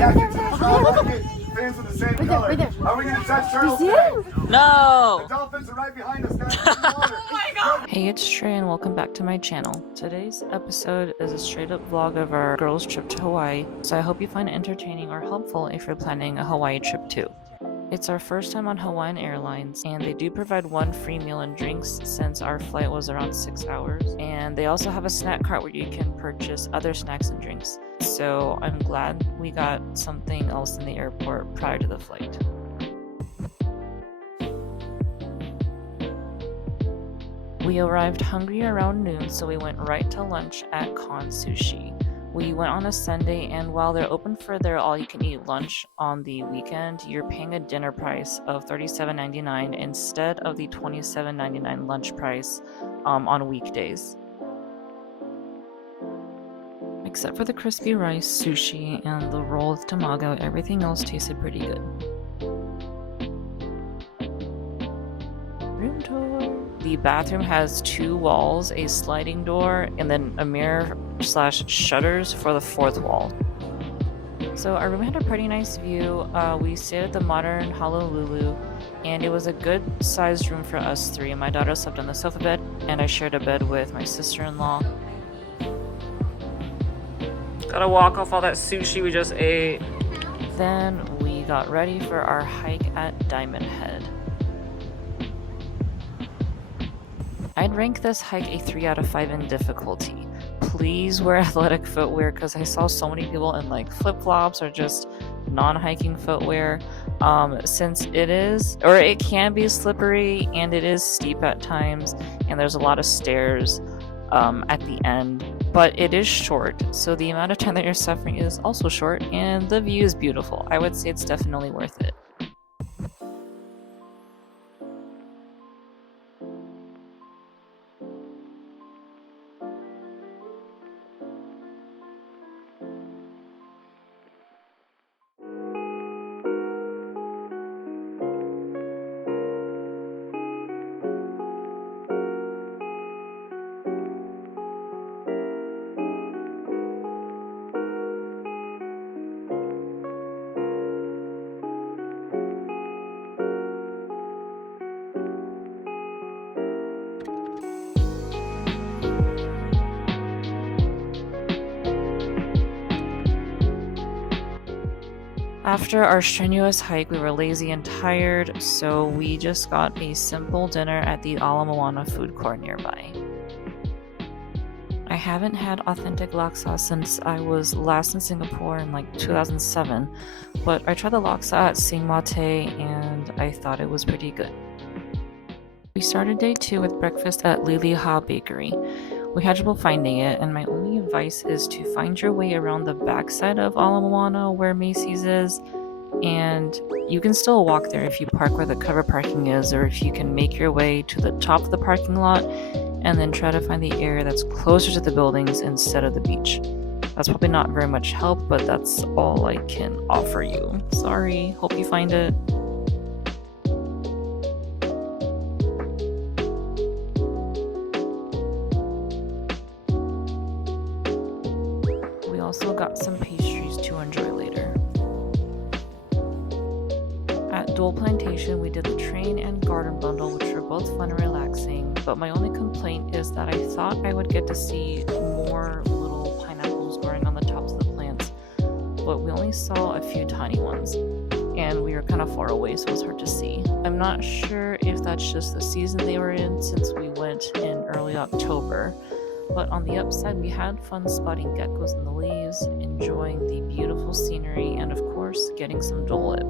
Jackets in the shop. Fins of the same color. Right there. Are we going to touch turtles today? No! The dolphins are right behind us. Down in the water. Oh my god! Hey, it's Trey and welcome back to my channel. Today's episode is a straight up vlog of our girls' trip to Hawaii, so I hope you find it entertaining or helpful if you're planning a Hawaii trip too. It's our first time on Hawaiian Airlines, and they do provide one free meal and drinks since our flight was around 6 hours. And they also have a snack cart where you can purchase other snacks and drinks. So I'm glad we got something else in the airport prior to the flight. We arrived hungry around noon, so we went right to lunch at Khan Sushi. We went on a Sunday, and while they're open for their all-you-can-eat lunch on the weekend, you're paying a dinner price of $37.99 instead of the $27.99 lunch price on weekdays. Except for the crispy rice, sushi, and the roll with tamago, everything else tasted pretty good. Room tour. The bathroom has 2 walls, a sliding door, and then a mirror/shutters for the 4th wall. So our room had a pretty nice view. We stayed at the modern Honolulu, and it was a good sized room for us 3. My daughter slept on the sofa bed, and I shared a bed with my sister-in-law. Gotta walk off all that sushi we just ate. Then we got ready for our hike at Diamond Head. I'd rank this hike a 3 out of 5 in difficulty. Please wear athletic footwear because I saw so many people in like flip-flops or just non-hiking footwear. Since it can be slippery and it is steep at times, and there's a lot of stairs at the end, but it is short, so the amount of time that you're suffering is also short, and the view is beautiful. I would say it's definitely worth it. After our strenuous hike, we were lazy and tired, so we just got a simple dinner at the Ala Moana food court nearby. I haven't had authentic laksa since I was last in Singapore in like 2007, but I tried the laksa at Sing Mate and I thought it was pretty good. We started day 2 with breakfast at Lili Ha Bakery. We had trouble finding it, and my only advice is to find your way around the backside of Ala Moana where Macy's is, and you can still walk there if you park where the cover parking is, or if you can make your way to the top of the parking lot and then try to find the area that's closer to the buildings instead of the beach. That's probably not very much help, but that's all I can offer you. Sorry, hope you find it. We also got some pastries to enjoy later. At Dole Plantation, we did the train and garden bundle, which were both fun and relaxing, but my only complaint is that I thought I would get to see more little pineapples growing on the tops of the plants, but we only saw a few tiny ones, and we were kind of far away, so it was hard to see. I'm not sure if that's just the season they were in since we went in early October. But on the upside, we had fun spotting geckos in the leaves, enjoying the beautiful scenery, and of course, getting some Dole Whip.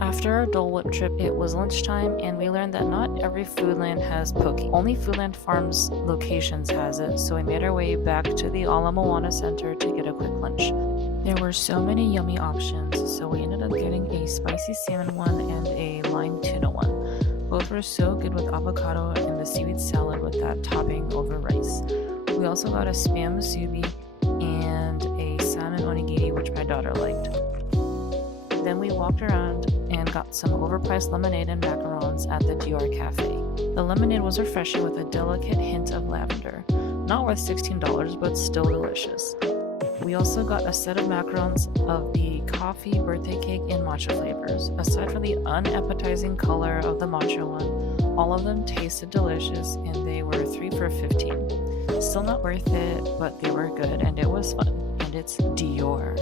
After our Dole Whip trip, it was lunchtime, and we learned that not every Foodland has poke. Only Foodland Farms locations has it, so we made our way back to the Ala Moana Center to get a quick lunch. There were so many yummy options, so we ended up getting a spicy salmon one and a lime tuna one. Both were so good with avocado and the seaweed salad with that topping over rice. We also got a spam musubi and a salmon onigiri, which my daughter liked. Then we walked around and got some overpriced lemonade and macarons at the DR Cafe. The lemonade was refreshing with a delicate hint of lavender. Not worth $16, but still delicious. We also got a set of macarons of the coffee, birthday cake, and matcha flavors. Aside from the unappetizing color of the matcha one, all of them tasted delicious and they were 3 for $15. Still not worth it, but they were good and it was fun. And it's Dior.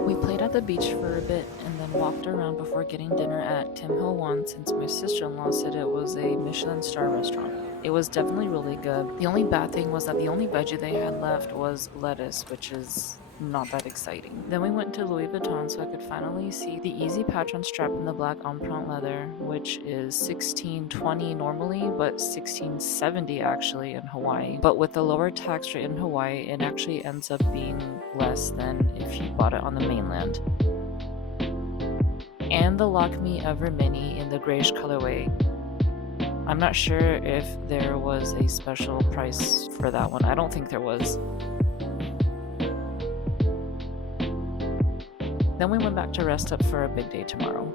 We played at the beach for a bit and then walked around before getting dinner at Tim Ho Wan since my sister-in-law said it was a Michelin star restaurant. It was definitely really good. The only bad thing was that the only veggie they had left was lettuce, which is not that exciting. Then we went to Louis Vuitton so I could finally see the easy patron strap in the black empreinte leather, which is $16.20 normally, but $16.70 actually in Hawaii. But with the lower tax rate in Hawaii, it actually ends up being less than if you bought it on the mainland. And the Lock Me Ever Mini in the grayish colorway. I'm not sure if there was a special price for that one. I don't think there was. Then we went back to rest up for a big day tomorrow.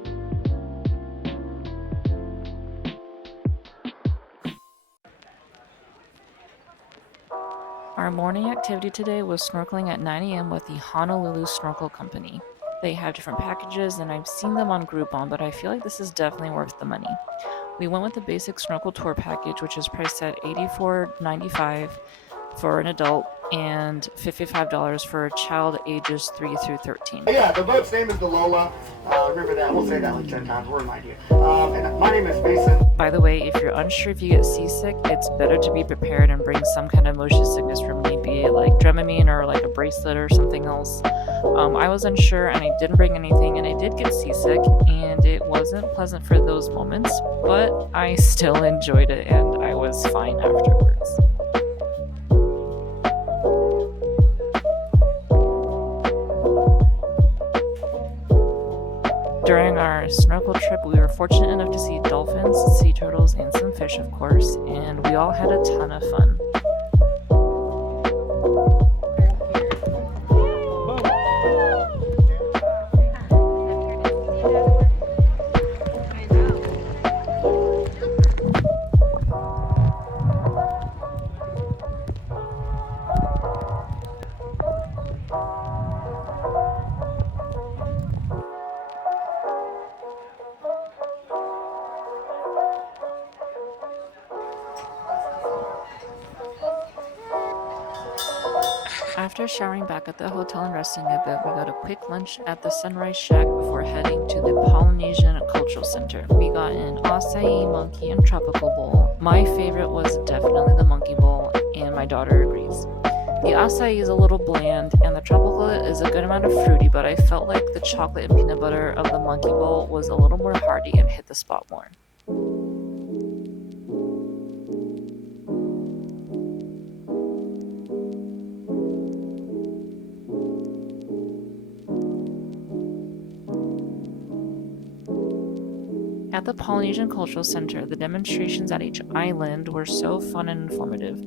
Our morning activity today was snorkeling at 9 a.m. with the Honolulu Snorkel Company. They have different packages and I've seen them on Groupon, but I feel like this is definitely worth the money. We went with the basic snorkel tour package, which is priced at $84.95 for an adult and $55 for a child ages 3 through 13. Yeah, the boat's name is the Lola. Remember that. We'll say that like 10 times. We'll remind you. And my name is Mason. By the way, if you're unsure if you get seasick, it's better to be prepared and bring some kind of motion sickness remedy, be it like Dramamine or like a bracelet or something else. I was unsure and I didn't bring anything and I did get seasick and it wasn't pleasant for those moments, but I still enjoyed it and I was fine afterwards. During our snorkel trip, we were fortunate enough to see dolphins, sea turtles, and some fish, of course, and we all had a ton of fun. After showering back at the hotel and resting a bit, we got a quick lunch at the Sunrise Shack before heading to the Polynesian Cultural Center. We got an acai, monkey, and tropical bowl. My favorite was definitely the monkey bowl, and my daughter agrees. The acai is a little bland, and the tropical is a good amount of fruity, but I felt like the chocolate and peanut butter of the monkey bowl was a little more hearty and hit the spot more. At the Polynesian Cultural Center, the demonstrations at each island were so fun and informative. 2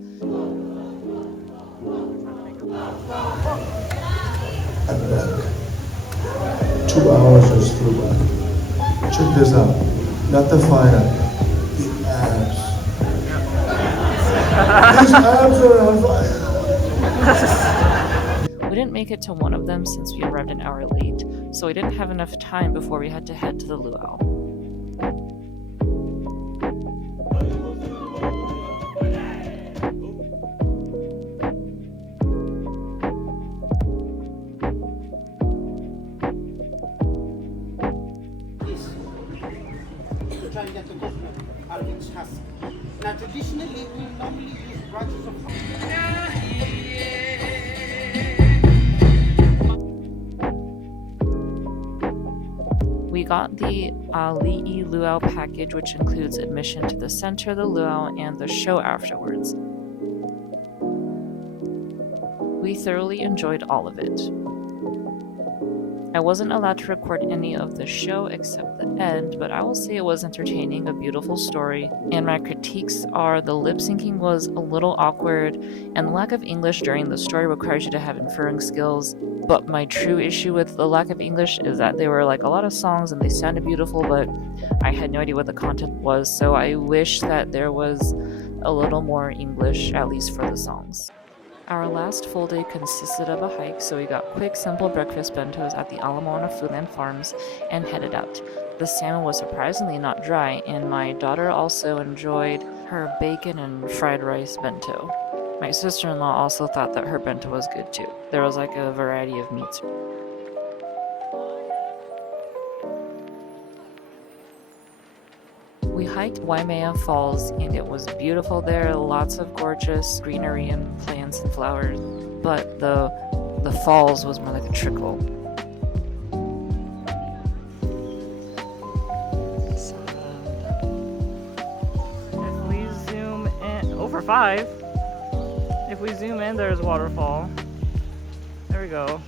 hours of scuba. Check this out. Not the fire, the abs. These abs are on fire. We didn't make it to one of them since we arrived an hour late, so we didn't have enough time before we had to head to the luau. Try and get the coconut out of its husk. Now, traditionally, we normally use branches of We got the Ali'i Luau package, which includes admission to the center of the luau and the show afterwards. We thoroughly enjoyed all of it. I wasn't allowed to record any of the show except the end, but I will say it was entertaining, a beautiful story, and my critiques are the lip syncing was a little awkward, and the lack of English during the story requires you to have inferring skills. But my true issue with the lack of English is that they were like a lot of songs and they sounded beautiful, but I had no idea what the content was, so I wish that there was a little more English, at least for the songs. Our last full day consisted of a hike, so we got quick, simple breakfast bentos at the Alamona Foodland Farms and headed out. The salmon was surprisingly not dry, and my daughter also enjoyed her bacon and fried rice bento. My sister-in-law also thought that her bento was good too. There was like a variety of meats. We hiked Waimea Falls and it was beautiful there, lots of gorgeous greenery and plants and flowers, but the falls was more like a trickle. So, if we zoom in, over 5, if we zoom in, there's waterfall. There we go.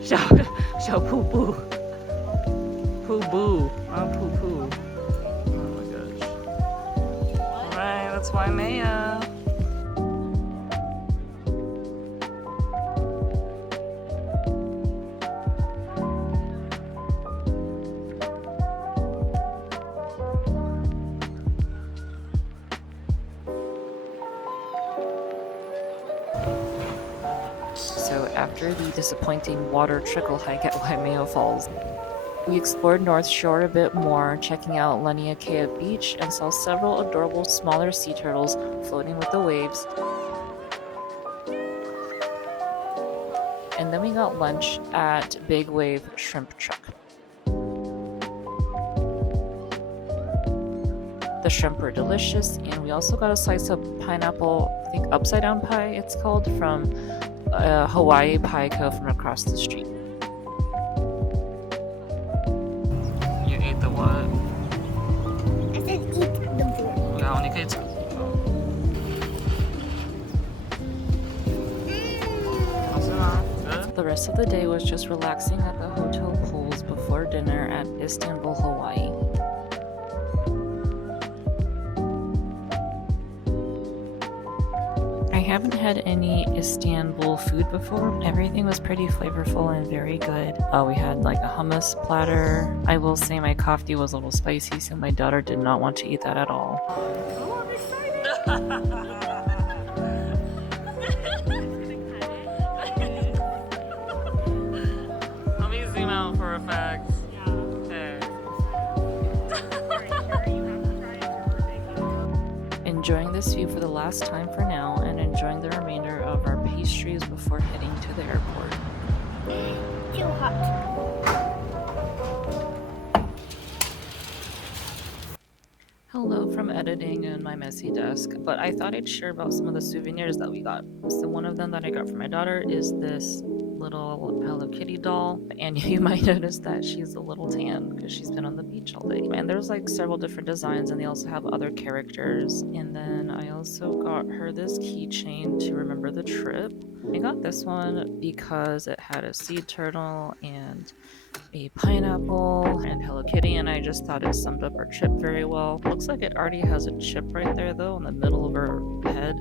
Xiao poo poo. Poo boo. Poo poo. That's Waimea. So after the disappointing water trickle hike at Waimea Falls, we explored North Shore a bit more, checking out Laniakea Beach, and saw several adorable smaller sea turtles floating with the waves. And then we got lunch at Big Wave Shrimp Truck. The shrimp were delicious, and we also got a slice of pineapple, I think upside down pie it's called, from Hawaii Pie Co. from across the street. The what? I said eat the bowl. Ja, only kids. The rest of the day was just relaxing at the hotel pools before dinner at Istanbul, Hawaii. I haven't had any Istanbul food before. Everything was pretty flavorful and very good. We had like a hummus platter. I will say my coffee was a little spicy, so my daughter did not want to eat that at all. Oh, I'm excited. Let me zoom out for effect. Enjoying this view for the last time for now, and enjoying the remainder of our pastries before heading to the airport. Too hot. Hello from editing and my messy desk, but I thought I'd share about some of the souvenirs that we got. So one of them that I got for my daughter is this little Hello Kitty doll, and you might notice that she's a little tan because she's been on the beach all day. And there's like several different designs, and they also have other characters. And then I also got her this keychain to remember the trip. I got this one because it had a sea turtle and a pineapple and Hello Kitty, and I just thought it summed up our trip very well. Looks like it already has a chip right there though in the middle of her head.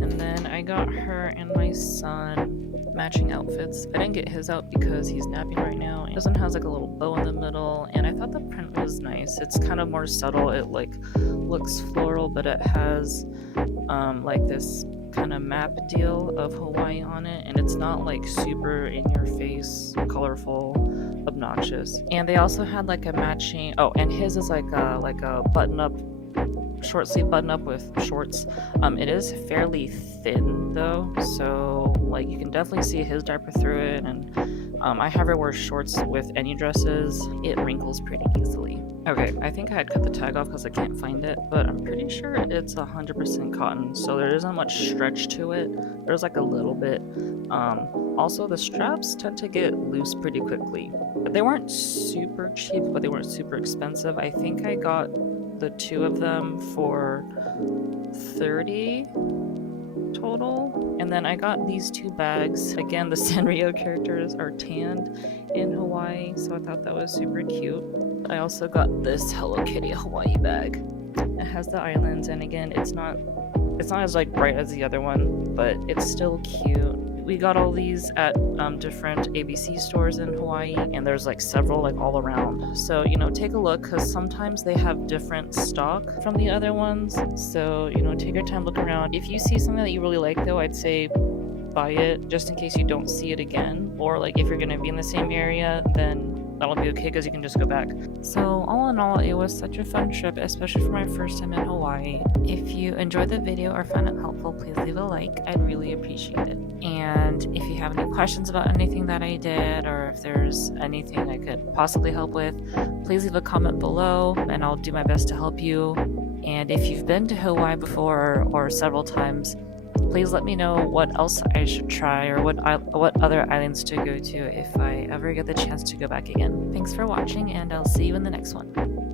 And then I got her and my son matching outfits. I didn't get his out because he's napping right now. This one has like a little bow in the middle, and I thought the print was nice. It's kind of more subtle. It like looks floral, but it has like this kind of map deal of Hawaii on it, and it's not like super in your face, colorful, obnoxious. And they also had like a matching, oh, and his is like a button up, short sleeve button up with shorts. It is fairly thin though, so like you can definitely see his diaper through it, and I have her wear shorts with any dresses. It wrinkles pretty easily. Okay, I think I had cut the tag off because I can't find it, but I'm pretty sure it's 100% cotton, so there isn't much stretch to it. There's like a little bit. Also, the straps tend to get loose pretty quickly. They weren't super cheap, but they weren't super expensive. I think I got the two of them for $30 total. And then I got these two bags. Again, the Sanrio characters are tanned in Hawaii, so I thought that was super cute. I also got this Hello Kitty Hawaii bag. It has the islands, and again, it's not as like bright as the other one, but it's still cute. we got all these at different ABC stores in Hawaii, and there's like several like all around. So, you know, take a look because sometimes they have different stock from the other ones. So, you know, take your time, look around. If you see something that you really like though, I'd say buy it just in case you don't see it again. Or like if you're going to be in the same area, then that'll be okay because you can just go back. So all in all, it was such a fun trip, especially for my first time in Hawaii. If you enjoyed the video or found it helpful, please leave a like. I'd really appreciate it. And if you have any questions about anything that I did, or if there's anything I could possibly help with, please leave a comment below and I'll do my best to help you. And if you've been to Hawaii before or several times, please let me know what else I should try or what other islands to go to if I ever get the chance to go back again. Thanks for watching, and I'll see you in the next one.